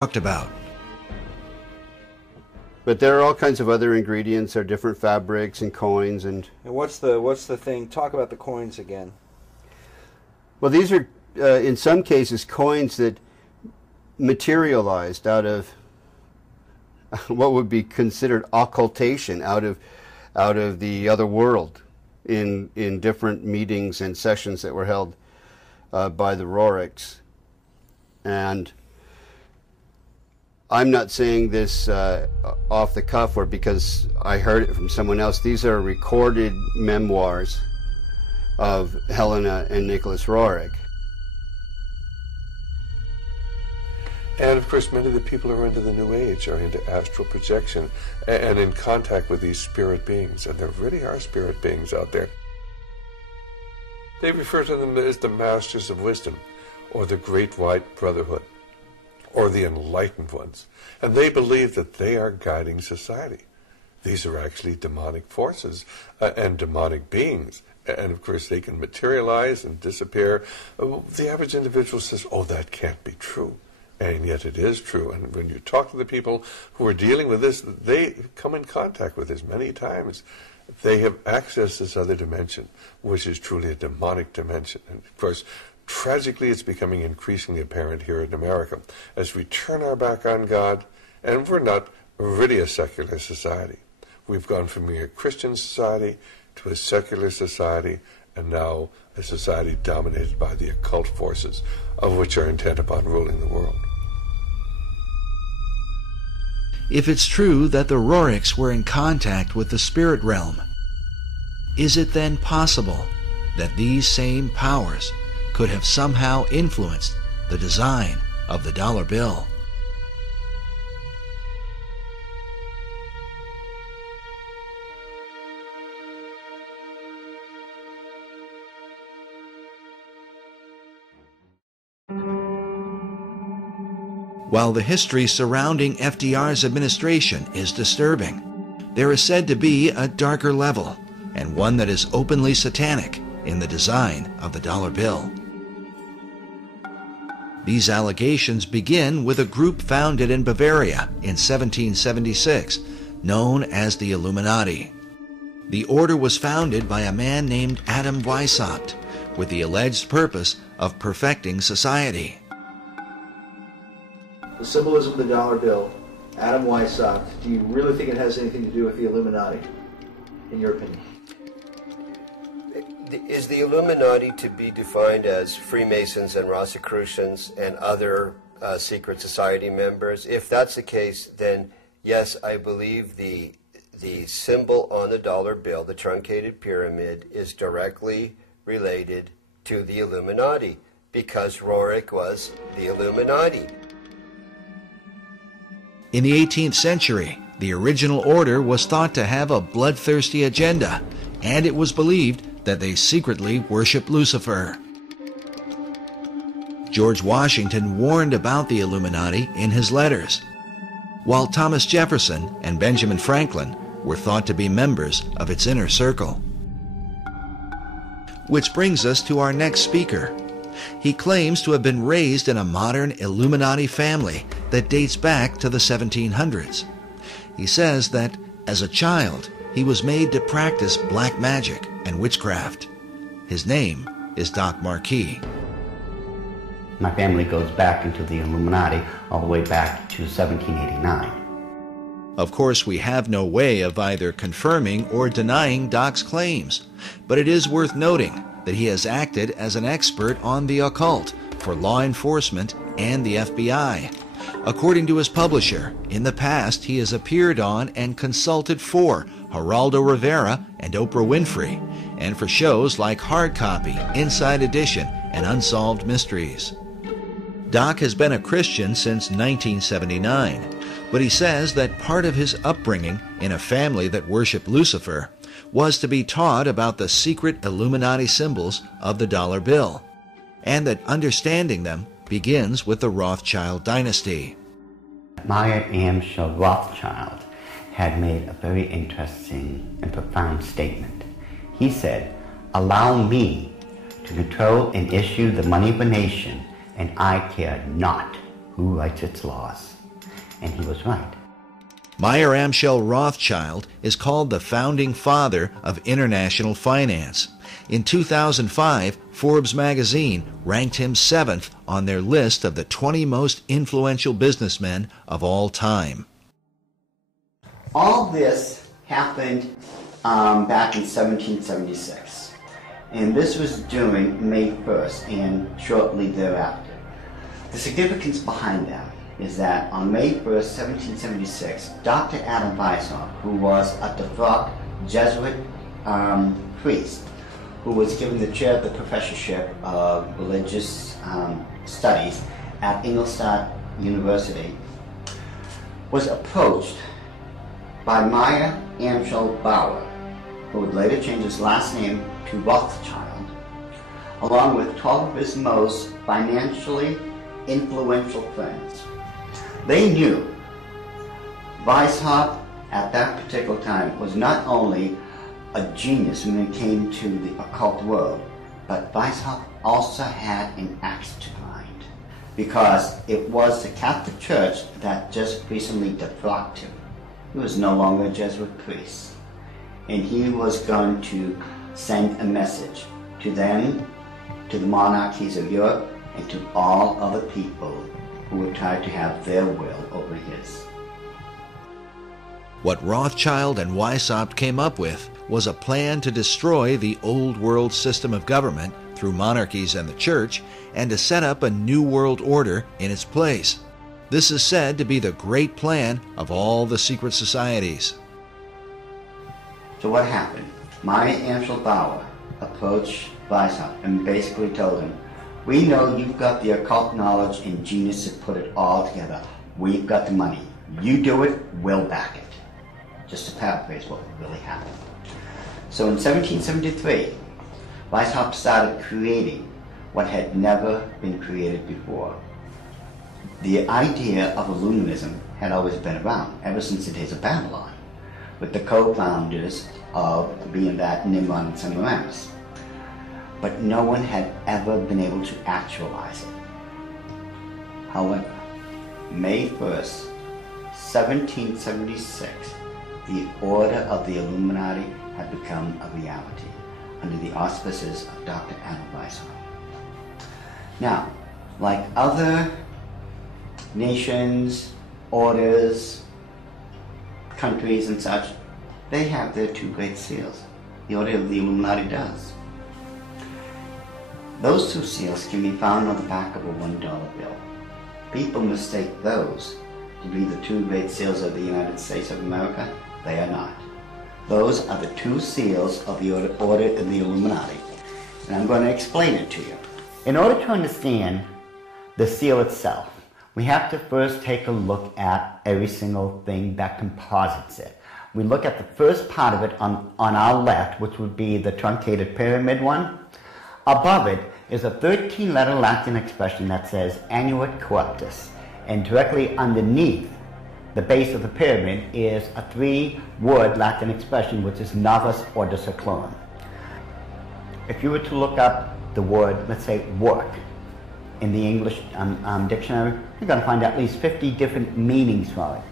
talked about. But there are all kinds of other ingredients. There are different fabrics and coins and what's the thing? Talk about the coins again. Well, these are in some cases coins that materialized out of what would be considered occultation, out of the other world, in different meetings and sessions that were held by the Rorics. And I'm not saying this off the cuff or because I heard it from someone else. These are recorded memoirs of Helena and Nicholas Roerich. And of course, many of the people who are into the New Age are into astral projection and in contact with these spirit beings. And there really are spirit beings out there. They refer to them as the Masters of Wisdom, or the Great White Brotherhood, or the Enlightened Ones. And they believe that they are guiding society. These are actually demonic forces and demonic beings. And of course, they can materialize and disappear. The average individual says, oh, that can't be true. And yet it is true. And when you talk to the people who are dealing with this, they come in contact with this many times. They have accessed this other dimension, which is truly a demonic dimension. And of course, tragically, it's becoming increasingly apparent here in America as we turn our back on God, and we're not really a secular society. We've gone from being a Christian society to a secular society, and now a society dominated by the occult forces, of which are intent upon ruling the world. If it's true that the Roerichs were in contact with the spirit realm, is it then possible that these same powers could have somehow influenced the design of the dollar bill? While the history surrounding FDR's administration is disturbing, there is said to be a darker level, and one that is openly satanic, in the design of the dollar bill. These allegations begin with a group founded in Bavaria in 1776, known as the Illuminati. The order was founded by a man named Adam Weishaupt, with the alleged purpose of perfecting society. The symbolism of the dollar bill, Adam Weishaupt, do you really think it has anything to do with the Illuminati, in your opinion? Is the Illuminati to be defined as Freemasons and Rosicrucians and other secret society members? If that's the case, then yes, I believe the symbol on the dollar bill, the truncated pyramid, is directly related to the Illuminati, because Roerich was the Illuminati. In the 18th century, the original order was thought to have a bloodthirsty agenda, and it was believed that they secretly worshiped Lucifer. George Washington warned about the Illuminati in his letters, while Thomas Jefferson and Benjamin Franklin were thought to be members of its inner circle. Which brings us to our next speaker. He claims to have been raised in a modern Illuminati family that dates back to the 1700s. He says that, as a child, he was made to practice black magic and witchcraft. His name is Doc Marquis. My family goes back into the Illuminati all the way back to 1789. Of course, we have no way of either confirming or denying Doc's claims, but it is worth noting that he has acted as an expert on the occult for law enforcement and the FBI. According to his publisher, in the past he has appeared on and consulted for Geraldo Rivera and Oprah Winfrey, and for shows like Hard Copy, Inside Edition, and Unsolved Mysteries. Doc has been a Christian since 1979, but he says that part of his upbringing in a family that worshiped Lucifer was to be taught about the secret Illuminati symbols of the dollar bill, and that understanding them begins with the Rothschild dynasty. Meyer Amschel Rothschild had made a very interesting and profound statement. He said, "Allow me to control and issue the money of a nation, and I care not who writes its laws. And he was right. Meyer Amschel Rothschild is called the founding father of international finance. In 2005, Forbes magazine ranked him 7th on their list of the 20 most influential businessmen of all time. All this happened back in 1776, and this was during May 1st and shortly thereafter. The significance behind that is that on May 1st, 1776, Dr. Adam Weishaupt, who was a devout Jesuit priest, who was given the chair of the professorship of religious studies at Ingolstadt University, was approached by Meyer Amschel Bauer, who would later change his last name to Rothschild, along with 12 of his most financially influential friends. They knew Weishaupt at that particular time was not only a genius when it came to the occult world, but Weishaupt also had an axe to grind, because it was the Catholic Church that just recently defrocked him. He was no longer a Jesuit priest, and he was going to send a message to them, to the monarchies of Europe, and to all other people who would try to have their will over his. What Rothschild and Weishaupt came up with was a plan to destroy the old world system of government through monarchies and the church, and to set up a new world order in its place. This is said to be the great plan of all the secret societies. So what happened? Meyer Amschel Bauer approached Weishaupt and basically told him, "We know you've got the occult knowledge and genius to put it all together. We've got the money. You do it, we'll back it." Just to paraphrase what really happened. So in 1773, Weishaupt started creating what had never been created before. The idea of Illuminism had always been around, ever since the days of Babylon, with the co-founders of being that Nimrod and Semiramis. But no one had ever been able to actualize it. However, May 1st, 1776, the Order of the Illuminati had become a reality under the auspices of Dr. Adam Weishaupt. Now, like other nations, orders, countries and such, they have their two great seals. The Order of the Illuminati does. Those two seals can be found on the back of a $1 bill. People mistake those to be the two great seals of the United States of America. They are not. Those are the two seals of the Order of the Illuminati. And I'm going to explain it to you. In order to understand the seal itself, we have to first take a look at every single thing that composites it. We look at the first part of it on our left, which would be the truncated pyramid one. Above it is a 13-letter Latin expression that says Annuit Coeptis, and directly underneath the base of the pyramid is a 3-word Latin expression which is Novus Ordo Seclorum. If you were to look up the word, let's say, work, in the English dictionary, you're going to find at least 50 different meanings for it.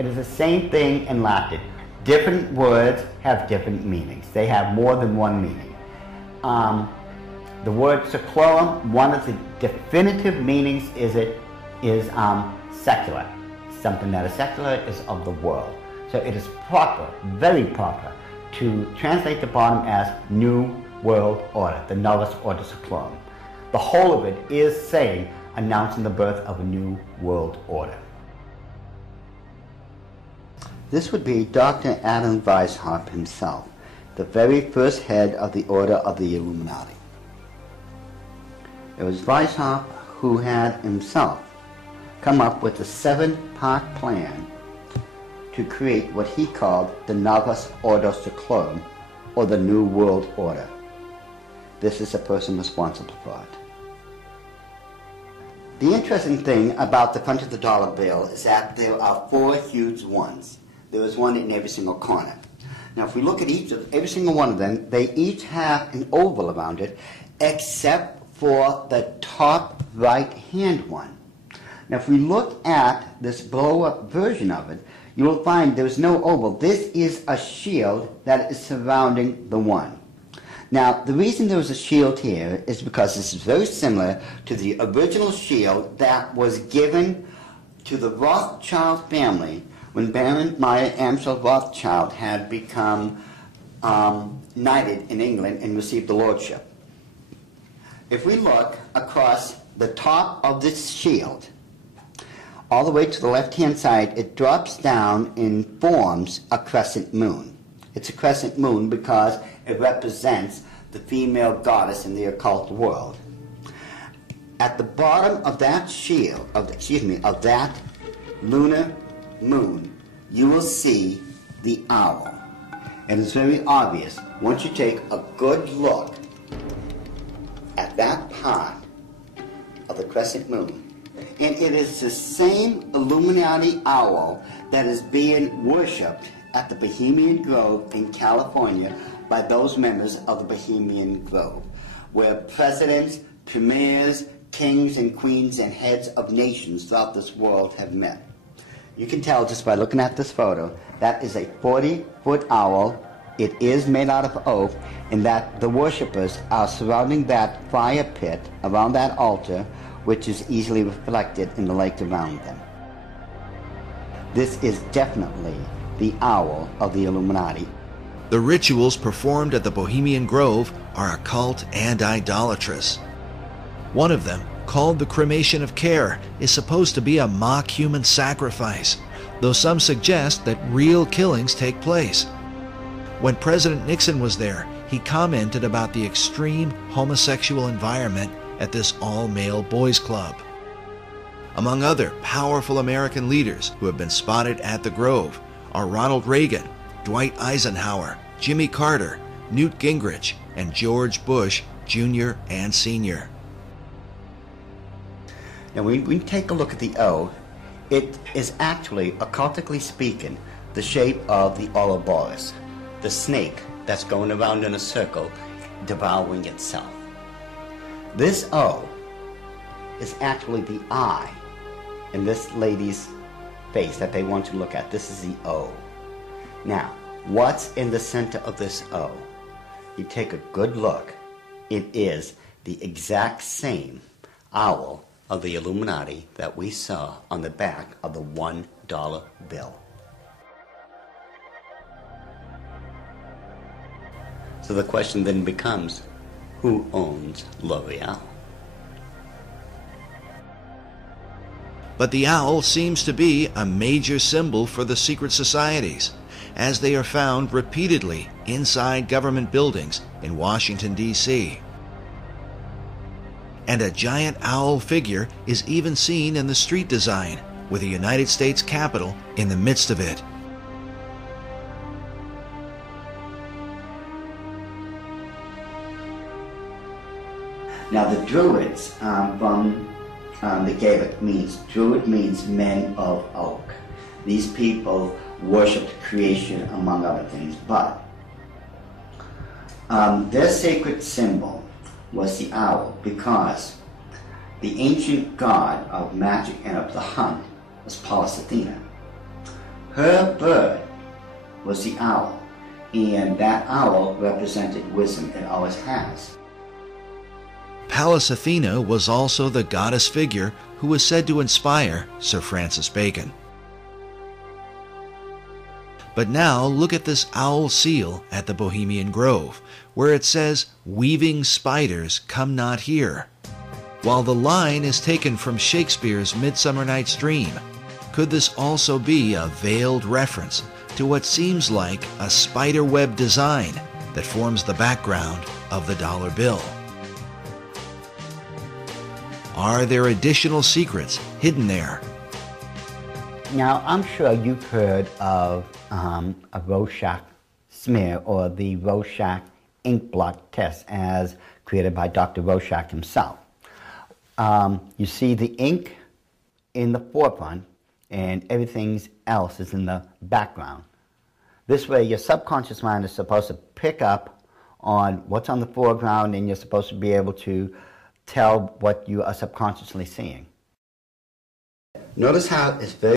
It is the same thing in Latin. Different words have different meanings. They have more than one meaning. The word seclorum, one of the definitive meanings is secular. Something that is secular is of the world. So it is proper, very proper, to translate the bottom as New World Order, the Novus Ordo Seclorum. The whole of it is saying, announcing the birth of a new world order. This would be Dr. Adam Weishaupt himself, the very first head of the Order of the Illuminati. It was Weishaupt who had himself come up with a 7-part plan to create what he called the Novus Ordo Seclorum, or the New World Order. This is the person responsible for it. The interesting thing about the front of the dollar bill is that there are 4 huge ones. There is one in every single corner. Now if we look at every single one of them, they each have an oval around it, except for the top right-hand one. Now, if we look at this blow-up version of it, you will find there's no oval. This is a shield that is surrounding the one. Now, the reason there was a shield here is because this is very similar to the original shield that was given to the Rothschild family when Baron Meyer Amschel Rothschild had become knighted in England and received the lordship. If we look across the top of this shield, all the way to the left-hand side, it drops down and forms a crescent moon. It's a crescent moon because it represents the female goddess in the occult world. At the bottom of that shield, of that lunar moon, you will see the owl. And it's very obvious once you take a good look at that part of the crescent moon. And it is the same Illuminati owl that is being worshipped at the Bohemian Grove in California by those members of the Bohemian Grove, where presidents, premiers, kings and queens and heads of nations throughout this world have met. You can tell just by looking at this photo, that is a 40-foot owl. It is made out of oak, and that the worshippers are surrounding that fire pit around that altar, which is easily reflected in the lake around them. This is definitely the owl of the Illuminati. The rituals performed at the Bohemian Grove are occult and idolatrous. One of them, called the cremation of care, is supposed to be a mock human sacrifice, though some suggest that real killings take place. When President Nixon was there, he commented about the extreme homosexual environment at this all-male boys' club. Among other powerful American leaders who have been spotted at the Grove are Ronald Reagan, Dwight Eisenhower, Jimmy Carter, Newt Gingrich, and George Bush Jr. and Sr. Now, when we take a look at the O, it is actually, occultically speaking, the shape of the Ouroboros, the snake that's going around in a circle, devouring itself. This O is actually the eye in this lady's face that they want to look at. This is the O. Now, what's in the center of this O? You take a good look. It is the exact same owl of the Illuminati that we saw on the back of the $1 bill. So the question then becomes, who owns L'Oreal? But the owl seems to be a major symbol for the secret societies, as they are found repeatedly inside government buildings in Washington, D.C. And a giant owl figure is even seen in the street design, with the United States Capitol in the midst of it. Now the Druids from the Gaelic means, Druid means men of oak. These people worshipped creation among other things, but their sacred symbol was the owl because the ancient god of magic and of the hunt was Pallas Athena. Her bird was the owl, and that owl represented wisdom. It always has. Pallas Athena was also the goddess figure who was said to inspire Sir Francis Bacon. But now look at this owl seal at the Bohemian Grove, where it says, "Weaving spiders come not here." While the line is taken from Shakespeare's Midsummer Night's Dream, could this also be a veiled reference to what seems like a spider web design that forms the background of the dollar bill? Are there additional secrets hidden there? Now, I'm sure you've heard of a Rorschach smear, or the Rorschach ink blot test as created by Dr. Rorschach himself. You see the ink in the forefront and everything else is in the background. This way your subconscious mind is supposed to pick up on what's on the foreground, and you're supposed to be able to tell what you are subconsciously seeing. Notice how it's very